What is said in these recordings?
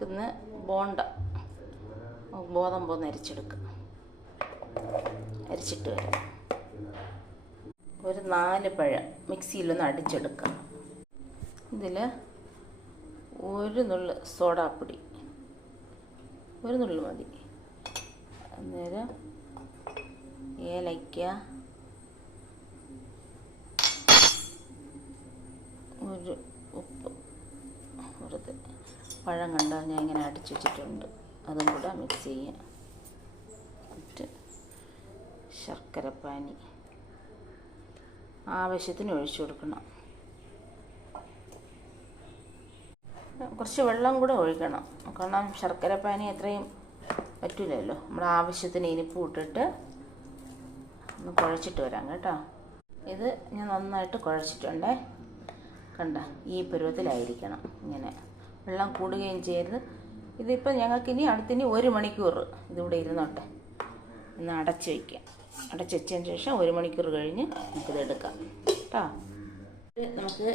നമുക്കിന്ന് ബോണ്ട. ഗോതമ്പ് ഒന്ന് അരിച്ചെടുക്കാം. അരിച്ചിട്ട് വരാം. ഒരു നാല് പഴം മിക്സിയിലൊന്ന് അടിച്ചെടുക്കാം. ഇതിൽ ഒരു നുള്ളു സോഡാപ്പൊടി. ഒരു നുള്ളു മതി. അന്നേരം ഏലയ്ക്ക ഒരു ഉപ്പ്. വെറുതെ പഴം കണ്ടാൽ ഞാൻ ഇങ്ങനെ അടിച്ചു വെച്ചിട്ടുണ്ട്. അതും കൂടെ മിക്സ് ചെയ്യാം എന്നിട്ട് ശർക്കരപ്പാനി ആവശ്യത്തിന് ഒഴിച്ചു കൊടുക്കണം. കുറച്ച് വെള്ളം കൂടെ ഒഴിക്കണം. കാരണം ശർക്കരപ്പാനി അത്രയും പറ്റില്ലല്ലോ നമ്മൾ ആവശ്യത്തിന് ഇനിപ്പ് ഇട്ടിട്ട് ഒന്ന് കുഴച്ചിട്ട് വരാം കേട്ടോ. ഇത് ഞാൻ നന്നായിട്ട് കുഴച്ചിട്ടുണ്ടേ. കണ്ട ഈ പരുവത്തിലായിരിക്കണം. ഇങ്ങനെ വെള്ളം കൂടുകയും ചെയ്യരുത്. ഇതിപ്പോൾ ഞങ്ങൾക്ക് ഇനി അടുത്തിനി ഒരു മണിക്കൂർ ഇതിവിടെ ഇരുന്നോട്ടെ. ഒന്ന് അടച്ച് വയ്ക്കാം അടച്ച് വെച്ചതിന് ശേഷം ഒരു മണിക്കൂർ കഴിഞ്ഞ് നമുക്കിത് എടുക്കാം. കേട്ടോ നമുക്ക്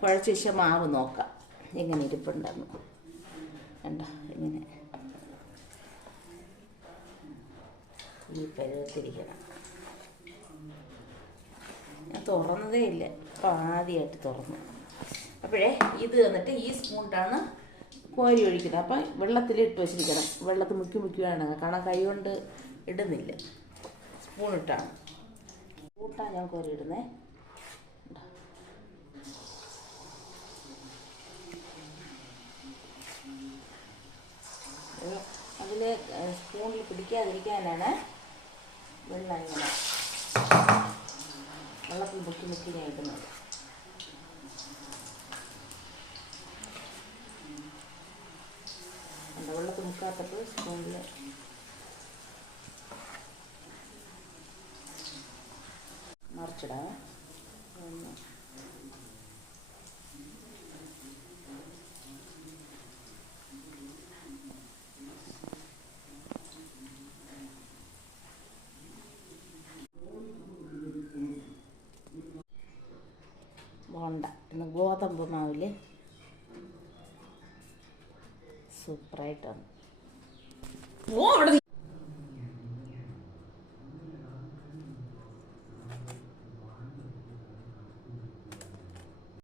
കുഴച്ച ശേഷം മാവ് നോക്കാം. എങ്ങനെ ഇരിപ്പുണ്ടെന്ന്. കണ്ട? ഇങ്ങനെ. ഈ പരുവത്തിരിക്കണം. ഞാൻ തുറന്നതേ ഇല്ല. അപ്പോൾ ആദ്യമായിട്ട് തുറന്നു. അപ്പോഴേ ഇത് എന്നിട്ട് ഈ സ്പൂണിട്ടാണ് കോരി ഒഴിക്കുന്നത്. അപ്പം വെള്ളത്തിൽ ഇട്ട് വെച്ചിരിക്കണം. വെള്ളത്തിൽ മുക്കി മുക്കിയാണ്. കാരണം കൈ കൊണ്ട് ഇടുന്നില്ല. സ്പൂൺ ഇട്ടാണ് കൂട്ടാൻ ഞാൻ കോരി ഇടുന്നേ. അതിൽ സ്പൂണിൽ പിടിക്കാതിരിക്കാനാണ് വെള്ളം ഇങ്ങനെ. വെള്ളത്തിൽ മുക്കി മുക്കി ഞാൻ ഇടുന്നത്. മുക്കാത്തപ്പോൾ സ്പൂണിൽ മറിച്ചിടാം. ബോണ്ട. ഇന്ന് ഗോതമ്പ് മാവിൽ സൂപ്പറായിട്ടാണ്. 我玩的